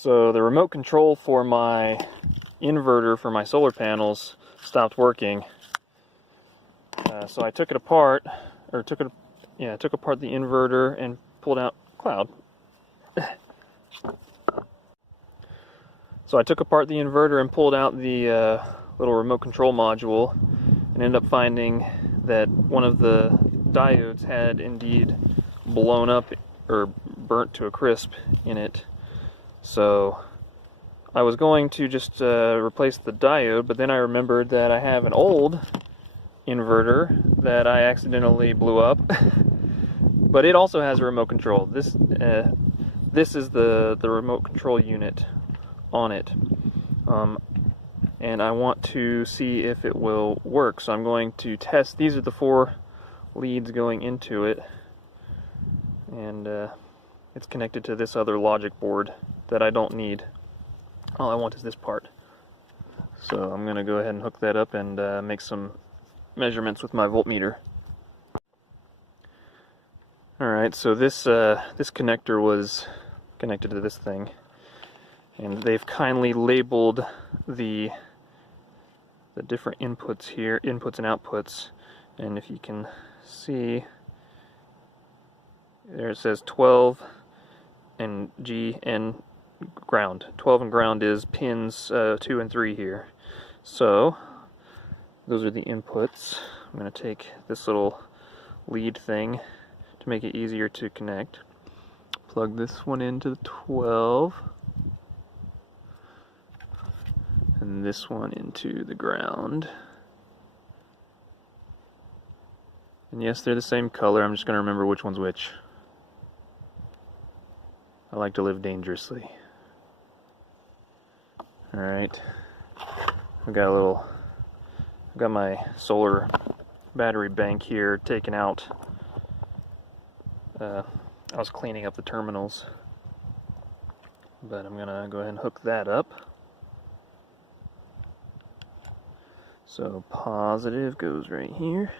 So the remote control for my inverter for my solar panels stopped working. So I took it apart, or took apart the inverter and pulled out cloud. So I took apart the inverter and pulled out the little remote control module, and ended up finding that one of the diodes had indeed blown up or burnt to a crisp in it. So I was going to just replace the diode, but then I remembered that I have an old inverter that I accidentally blew up. But it also has a remote control. This is the remote control unit on it, and I want to see if it will work. So I'm going to test. These are the 4 leads going into it, and it's connected to this other logic board that I don't need. All I want is this part. So I'm going to go ahead and hook that up and make some measurements with my voltmeter. Alright, so this connector was connected to this thing, and they've kindly labeled the different inputs here, inputs and outputs, and if you can see, there it says 12 and G and ground. 12 and ground is pins 2 and 3 here. So those are the inputs. I'm going to take this little lead thing to make it easier to connect. Plug this one into the 12, and this one into the ground. And yes, they're the same color. I'm just going to remember which one's which. I like to live dangerously. Alright, I've got my solar battery bank here taken out. I was cleaning up the terminals, but I'm gonna go ahead and hook that up. So positive goes right here.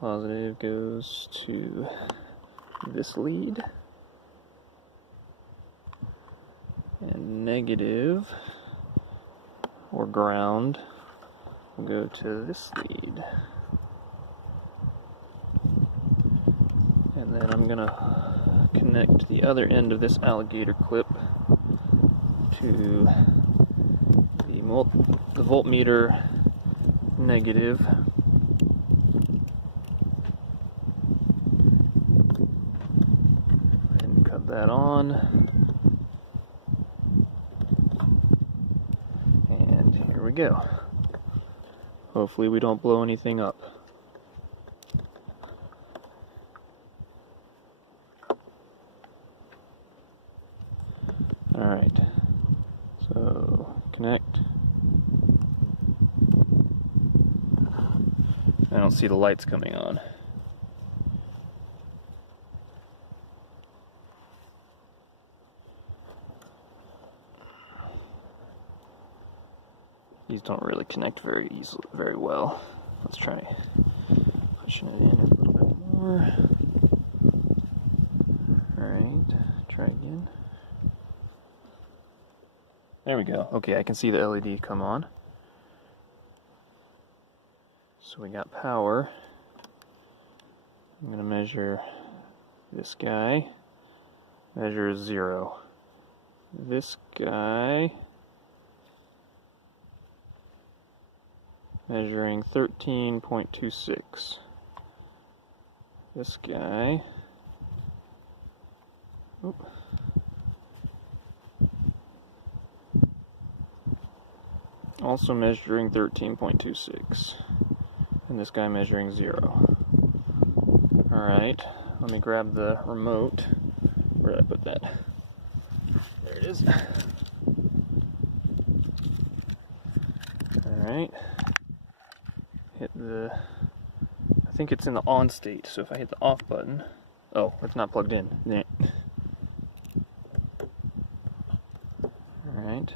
Positive goes to this lead. And negative, or ground, will go to this lead. And then I'm going to connect the other end of this alligator clip to the voltmeter negative. And cut that on. Go. Hopefully we don't blow anything up. Alright, so connect. I don't see the lights coming on. These don't really connect very well. Let's try pushing it in a little bit more. Alright, try again. There we go. Okay, I can see the LED come on. So we got power. I'm going to measure this guy. Measure 0. This guy measuring 13.26. This guy, also measuring 13.26, and this guy measuring 0. Alright, let me grab the remote. Where did I put that? There it is. Alright. Hit the, I think it's in the on state, so if I hit the off button, oh, it's not plugged in. Alright.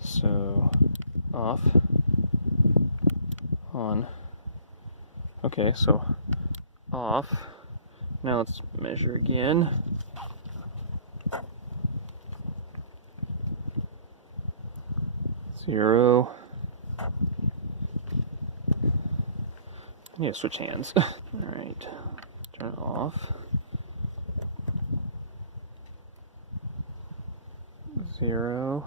So, off, on. Okay, so off, Now let's measure again. Zero. I need to switch hands. Alright, turn it off. 0.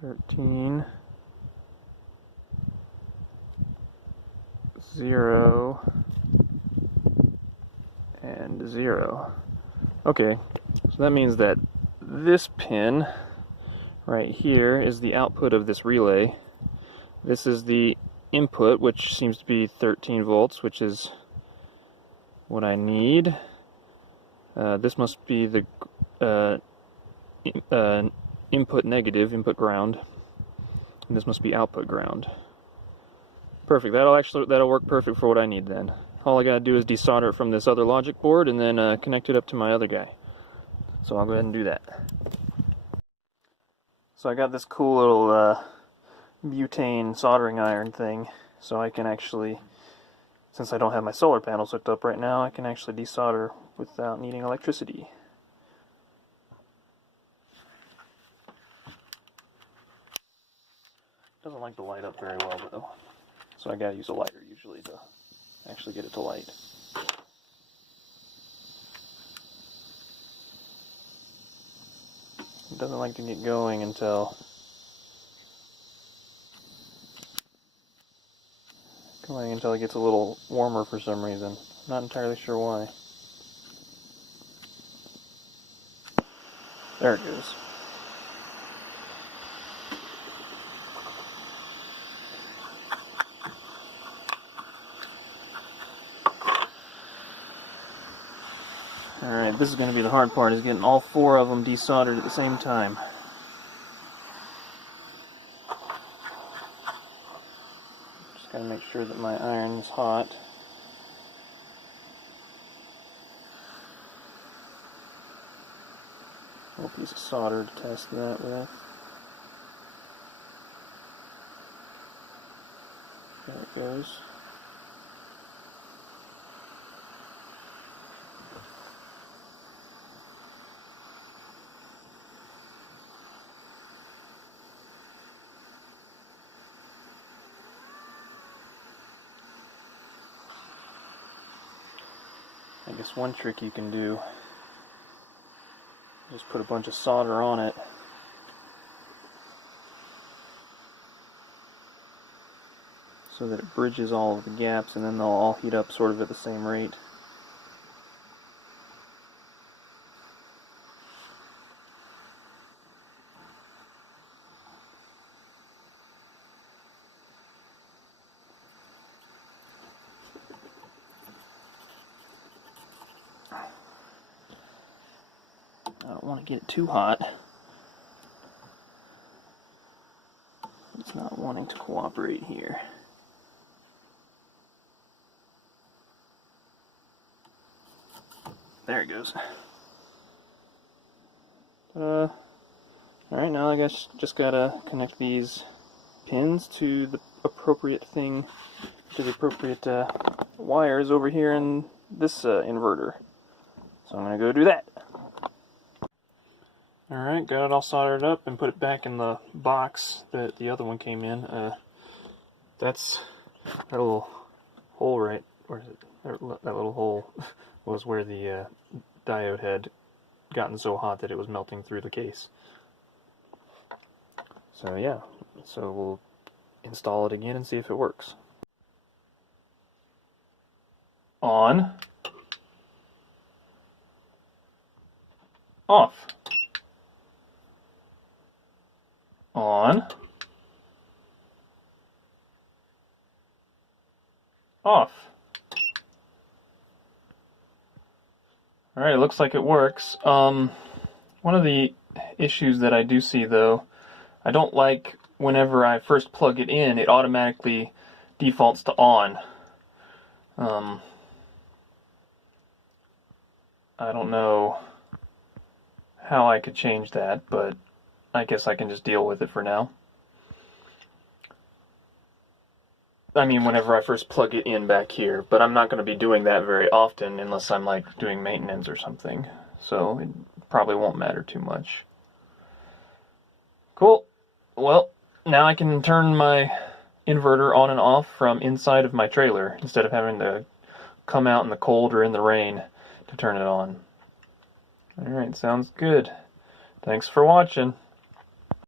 13. 0. And 0. Okay, so that means that this pin right here is the output of this relay. This is the input, which seems to be 13 volts, which is what I need. This must be the input negative, input ground, and this must be output ground. Perfect. That'll work perfect for what I need then. All I gotta do is desolder it from this other logic board and then connect it up to my other guy. So I'll go ahead and do that. So I got this cool little butane soldering iron thing, so I can actually, since I don't have my solar panels hooked up right now, I can actually desolder without needing electricity. Doesn't like to light up very well though, so I gotta use a lighter usually to actually get it to light. It doesn't like to get going until it gets a little warmer for some reason. Not entirely sure why. There it goes. Alright, this is going to be the hard part, is getting all 4 of them desoldered at the same time. Just got to make sure that my iron is hot. A little piece of solder to test that with. There it goes. I guess one trick you can do, just put a bunch of solder on it. So that it bridges all of the gaps, and then they'll all heat up sort of at the same rate. I don't want to get it too hot. It's not wanting to cooperate here. There it goes. Alright, now I guess just gotta connect these pins to the appropriate thing, to the appropriate wires over here in this inverter. So I'm gonna go do that. Alright, got it all soldered up and put it back in the box that the other one came in. That's that little hole right, where is it? That little hole was where the diode had gotten so hot that it was melting through the case. So yeah, so we'll install it again and see if it works. On. Off. On. Off. Alright, it looks like it works. One of the issues that I do see though, I don't like whenever I first plug it in, it automatically defaults to on. I don't know how I could change that, but I guess I can just deal with it for now. I mean, whenever I first plug it in back here, but I'm not going to be doing that very often unless I'm like doing maintenance or something. So it probably won't matter too much. Cool. Well, now I can turn my inverter on and off from inside of my trailer instead of having to come out in the cold or in the rain to turn it on. Alright, sounds good. Thanks for watching.